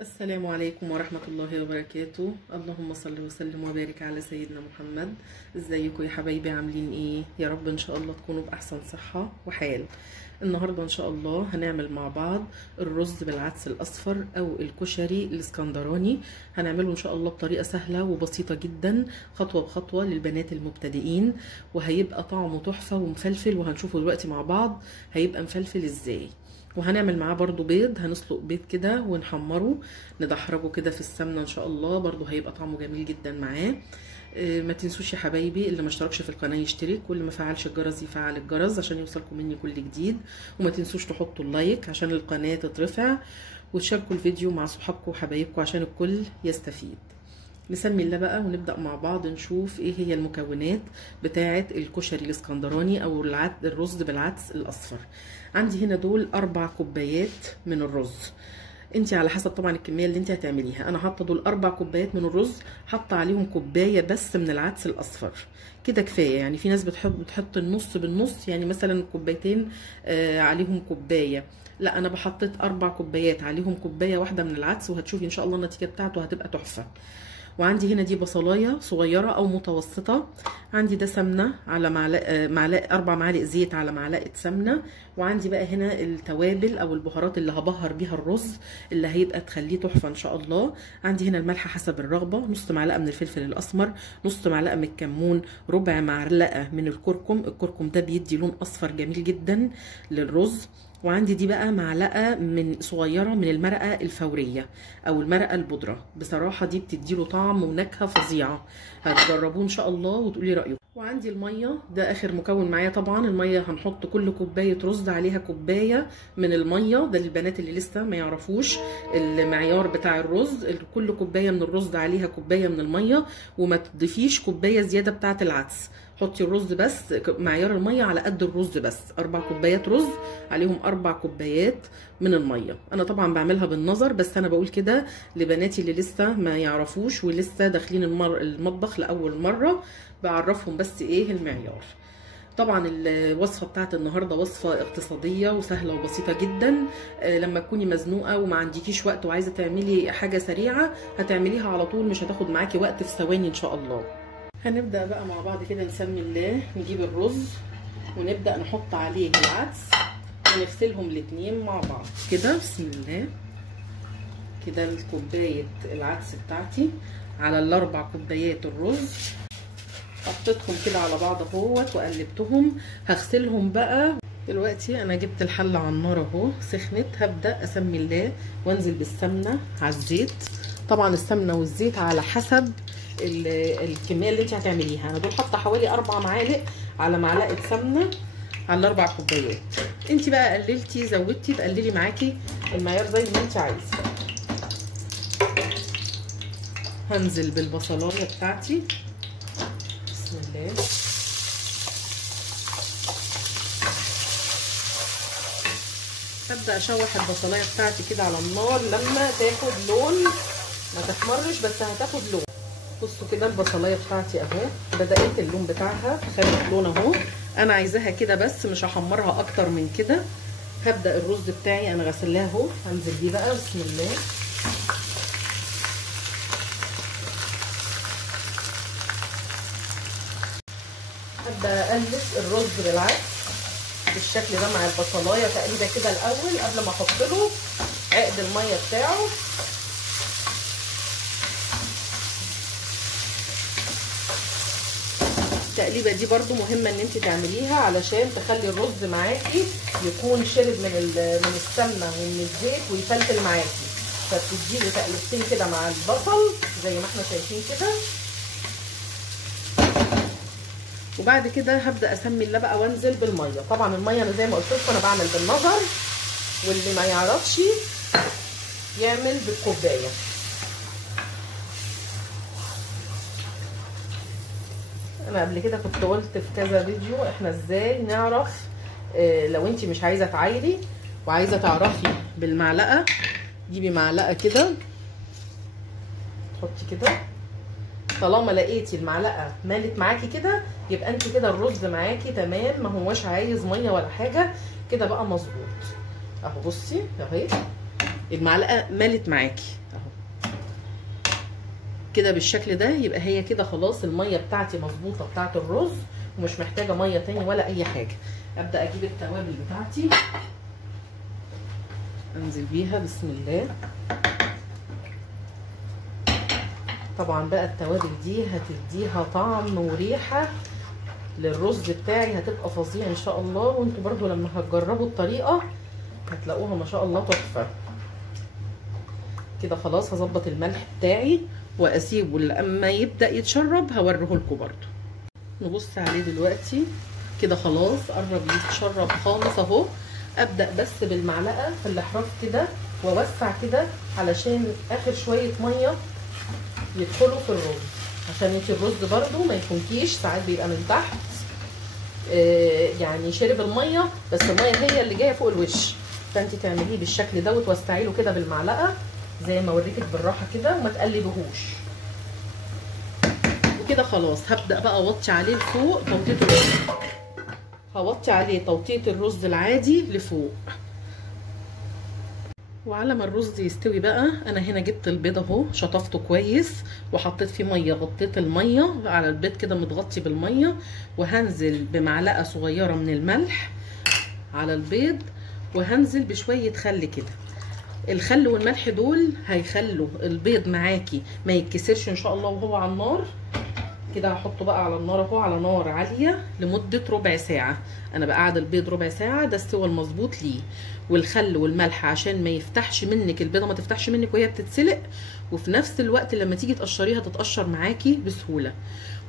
السلام عليكم ورحمة الله وبركاته. اللهم صل وسلم وبارك على سيدنا محمد. ازيكم يا حبايبي؟ عاملين ايه؟ يا رب ان شاء الله تكونوا بأحسن صحة وحال. النهاردة ان شاء الله هنعمل مع بعض الرز بالعدس الاصفر او الكشري الاسكندراني. هنعمله ان شاء الله بطريقة سهلة وبسيطة جدا، خطوة بخطوة للبنات المبتدئين، وهيبقى طعمه تحفة ومفلفل، وهنشوفه دلوقتي مع بعض هيبقى مفلفل ازاي. وهنعمل معاه برضو بيض، هنسلق بيض كده ونحمره ندحرجه كده في السمنه ان شاء الله، برضو هيبقى طعمه جميل جدا معاه. ما تنسوش يا حبايبي، اللي ما اشتركش في القناه يشترك، واللي ما فعلش الجرس يفعل الجرس عشان يوصلكم مني كل جديد. وما تنسوش تحطوا اللايك عشان القناه تترفع، وتشاركوا الفيديو مع صحابكم وحبايبكم عشان الكل يستفيد. نسمي الله بقى ونبدأ مع بعض نشوف ايه هي المكونات بتاعة الكشري الاسكندراني او الرز بالعدس الاصفر. عندي هنا دول 4 كوبايات من الرز، انت على حسب طبعا الكمية اللي انت هتعمليها. انا حاطه دول 4 كوبايات من الرز، حاطه عليهم كوباية بس من العدس الاصفر، كده كفاية. يعني في ناس بتحط النص بالنص، يعني مثلا كوبايتين عليهم كوباية، لا انا بحطيت 4 كوبايات عليهم كوباية واحدة من العدس، وهتشوفي ان شاء الله النتيجة بتاعته هتبقى تحفة. وعندي هنا دي بصلايه صغيره او متوسطه. عندي ده سمنه على معلقه 4 معالق زيت على معلقه سمنه. وعندي بقى هنا التوابل او البهارات اللي هبهر بيها الرز اللي هيبقى تخليه تحفه ان شاء الله. عندي هنا الملح حسب الرغبه، نص معلقه من الفلفل الاسمر، نص معلقه من الكمون، ربع معلقه من الكركم. الكركم ده بيدي لون اصفر جميل جدا للرز. وعندي دي بقى معلقه من صغيره من المرقه الفوريه او المرقه البودره، بصراحه دي بتديله طعم ونكهه فظيعه. هتجربوه ان شاء الله وتقولي رايكم. وعندي الميه، ده اخر مكون معايا طبعا. الميه هنحط كل كوبايه رز عليها كوبايه من الميه، ده للبنات اللي لسه ما يعرفوش المعيار بتاع الرز. كل كوبايه من الرز عليها كوبايه من الميه، وما تضيفيش كوبايه زياده بتاعه العدس. حطي الرز بس، معيار الميه على قد الرز بس. 4 كوبايات رز عليهم 4 كوبايات من الميه. انا طبعا بعملها بالنظر، بس انا بقول كده لبناتي اللي لسه ما يعرفوش ولسه داخلين المطبخ لاول مره، بعرفهم بس ايه المعيار. طبعا الوصفه بتاعت النهارده وصفه اقتصاديه وسهله وبسيطه جدا. لما تكوني مزنوقه وما عندكيش وقت وعايزه تعملي حاجه سريعه، هتعمليها على طول، مش هتاخد معاكي وقت، في ثواني ان شاء الله. هنبدا بقى مع بعض كده، نسمي الله. نجيب الرز ونبدا نحط عليه العدس ونغسلهم الاتنين مع بعض كده. بسم الله. كده كوبايه العدس بتاعتي على ال4 كوبايات الرز، حطيتهم كده على بعض اهوت وقلبتهم. هغسلهم بقى دلوقتي. انا جبت الحله على النار اهو، سخنت. هبدا اسمي الله وانزل بالسمنه على الزيت. طبعا السمنه والزيت على حسب الكميه اللي انت هتعمليها. انا دول حاطه حوالي 4 معالق على معلقه سمنه على 4 كوبايات. انت بقى قللتي زودتي تقللي معاكي المعيار زي ما انت عايزه. هنزل بالبصلايه بتاعتي. بسم الله. هبدا اشوح البصلايه بتاعتي كده على النار لما تاخد لون، ما تحمرش بس هتاخد لون. بصوا كده البصلايه بتاعتي اهو بدات اللون بتاعها خدت لون اهو. انا عايزاها كده بس، مش هحمرها اكتر من كده. هبدا الرز بتاعي انا غسلاه اهو، هنزل بيه بقى. بسم الله. هبدا اقلب الرز بالعدس بالشكل ده مع البصلايه تقليبه كده الاول قبل ما احط له عقد الميه بتاعه. التقليبه دي برده مهمه ان انت تعمليها علشان تخلي الرز معاكي يكون شرب من السمنه ومن الزيت ويفلفل معاكي، فبتديله تقلبتين كده مع البصل زي ما احنا شايفين كده. وبعد كده هبدا اسمي الله بقى وانزل بالميه. طبعا الميه انا زي ما قلت لكم انا بعمل بالنظر، واللي ما يعرفش يعمل بالكوبايه. انا قبل كده كنت قلت في كذا فيديو احنا ازاي نعرف. لو انت مش عايزه تعايري وعايزه تعرفي بالمعلقه، جيبي معلقه كده تحطي كده. طالما لقيتي المعلقه مالت معاكي كده، يبقى انت كده الرز معاكي تمام، ما هوش عايز ميه ولا حاجه، كده بقى مظبوط اهو. بصي اهي المعلقه ملت معاكي اهو كده بالشكل ده، يبقى هي كده خلاص الميه بتاعتي مظبوطه بتاعت الرز، ومش محتاجه ميه تاني ولا اي حاجه. ابدا اجيب التوابل بتاعتي انزل بيها بسم الله. طبعا بقى التوابل دي هتديها طعم وريحه للرز بتاعي، هتبقى فظيع ان شاء الله. وانتوا برضو لما هتجربوا الطريقه هتلاقوها ما شاء الله تحفه. كده خلاص هظبط الملح بتاعي واسيبه لما يبدا يتشرب، هوريه لكم برضو. نبص عليه دلوقتي كده خلاص قرب يتشرب خالص اهو. ابدا بس بالمعلقه في الاحراف كده واوسع كده علشان اخر شويه ميه يدخلوا في الرز، عشان انت الرز برضو ما يكونكيش ساعات بيبقى من تحت يعني شرب الميه بس الميه هي اللي جايه فوق الوش، فانت تعمليه بالشكل ده وتوسعي له كده بالمعلقه زي ما اوريكك بالراحه كده وما تقلبهوش. وكده خلاص هبدا بقى اوطي عليه لفوق توطيه الرز، هوطي عليه توطيه الرز العادي لفوق. وعلى ما الرز يستوي بقى انا هنا جبت البيض اهو شطفته كويس وحطيت فيه ميه، غطيت الميه على البيض كده متغطي بالميه، وهنزل بمعلقه صغيره من الملح على البيض، وهنزل بشويه خل كده. الخل والملح دول هيخلوا البيض معاكي ما يتكسرش ان شاء الله وهو على النار. كده هحطه بقى على النار اهو على نار عاليه لمده ربع ساعه. انا بقعد البيض ربع ساعه، ده السوى المظبوط ليه. والخل والملح عشان ما يفتحش منك البيضه، ما تفتحش منك وهي بتتسلق، وفي نفس الوقت لما تيجي تقشريها تتقشر معاكي بسهوله.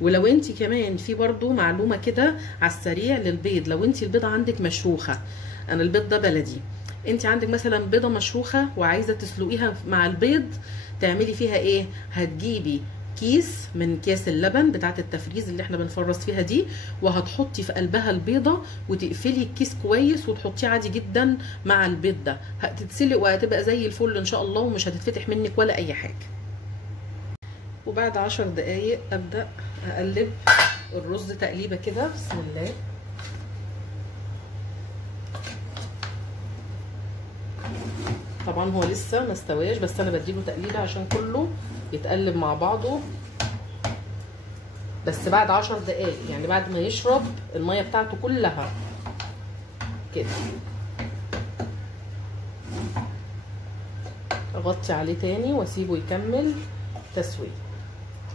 ولو انت كمان في برضو معلومه كده على السريع للبيض، لو انت البيضه عندك مشروخه، انا البيض ده بلدي، انت عندك مثلا بيضه مشروخه وعايزه تسلقيها مع البيض، تعملي فيها ايه؟ هتجيبي كيس من اكياس اللبن بتاعه التفريز اللي احنا بنفرز فيها دي، وهتحطي في قلبها البيضه وتقفلي الكيس كويس وتحطيه عادي جدا مع البيض ده، هتتسلق وهتبقى زي الفل ان شاء الله ومش هتتفتح منك ولا اي حاجه. وبعد 10 دقايق ابدا اقلب الرز تقليبه كده بسم الله. طبعا هو لسه ما استواش بس انا بديله تقليبه عشان كله يتقلب مع بعضه، بس بعد 10 دقايق يعني بعد ما يشرب الميه بتاعته كلها كده. اغطي عليه تاني واسيبه يكمل تسويه.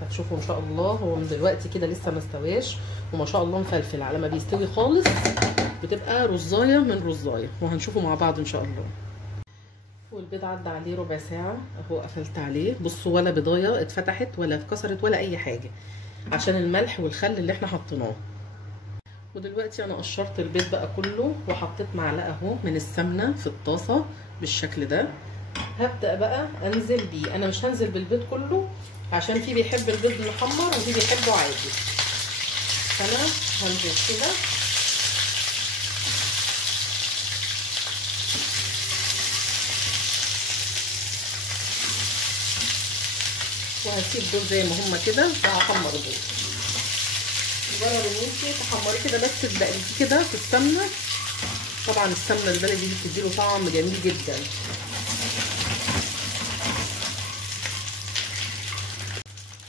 هتشوفوا ان شاء الله هو من دلوقتي كده لسه ما استواش وما شاء الله مفلفل. على ما بيستوي خالص بتبقى رزايه من رزايه، وهنشوفه مع بعض ان شاء الله. والبيض عدى عليه ربع ساعه اهو، قفلت عليه. بصوا ولا بيضايه اتفتحت ولا اتكسرت ولا اي حاجه، عشان الملح والخل اللي احنا حطيناه. ودلوقتي انا قشرت البيض بقى كله وحطيت معلقه اهو من السمنه في الطاسه بالشكل ده. هبدا بقى انزل بيه. انا مش هنزل بالبيض كله عشان في بيحب البيض محمر وفي بيحبه عادي، فانا هنزل كده وهسيب دول زي ما هما كده وهحمر دول. مجرد ان انتي تحمري كده بس تبقليه كده في السمنه. طبعا السمنه البلدي دي بتديله طعم جميل جدا.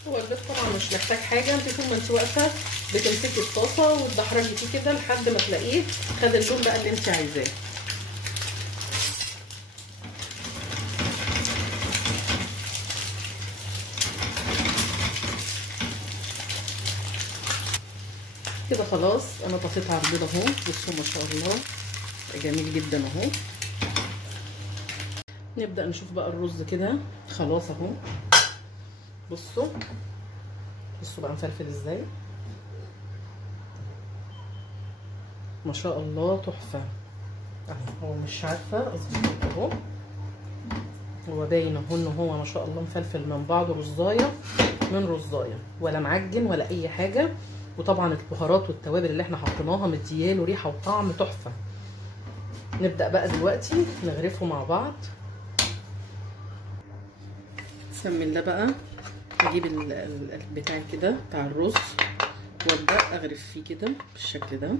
هو البيض طبعا مش محتاج حاجه، انت طول ما انت واقفه بتمسكي الطاسه وتدحرجي فيه كده لحد ما تلاقيه خد اللون بقى اللي انت عايزاه. كده خلاص انا طفيت على البيض اهو. بصوا ما شاء الله جميل جدا اهو. نبدا نشوف بقى الرز كده خلاص اهو. بصوا بقى مفلفل ازاي ما شاء الله تحفه اهو. هو مش عارفه اظبطه اهو، هو باين اهو ان هو ما شاء الله مفلفل من بعضه، رزايه من رزايه، ولا معجن ولا اي حاجه. وطبعا البهارات والتوابل اللي احنا حطيناها مدياله ريحه وطعم تحفه. نبدا بقى دلوقتي نغرفه مع بعض. بسم الله بقى اجيب بتاعي كده بتاع الرز وابدا اغرف فيه كده بالشكل ده.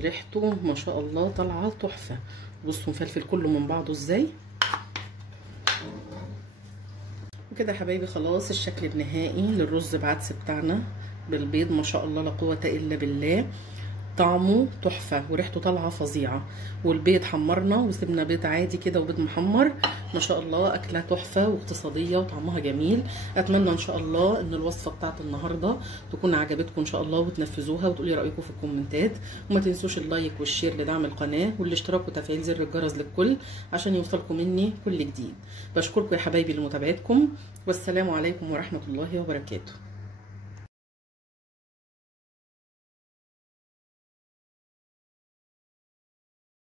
ريحته ما شاء الله طالعه تحفه. بصوا مفلفل كله من بعضه ازاي. وكده يا حبايبي خلاص الشكل النهائي للرز بعدس بتاعنا بالبيض، ما شاء الله لا قوه الا بالله. طعمه تحفه وريحته طالعه فظيعه. والبيض حمرنا وسيبنا بيض عادي كده وبيض محمر، ما شاء الله اكله تحفه واقتصاديه وطعمها جميل. اتمنى ان شاء الله ان الوصفه بتاعت النهارده تكون عجبتكم ان شاء الله وتنفذوها وتقولي رايكم في الكومنتات. وما تنسوش اللايك والشير لدعم القناه والاشتراك وتفعيل زر الجرس للكل عشان يوصلكم مني كل جديد. بشكركم يا حبايبي لمتابعتكم، والسلام عليكم ورحمه الله وبركاته.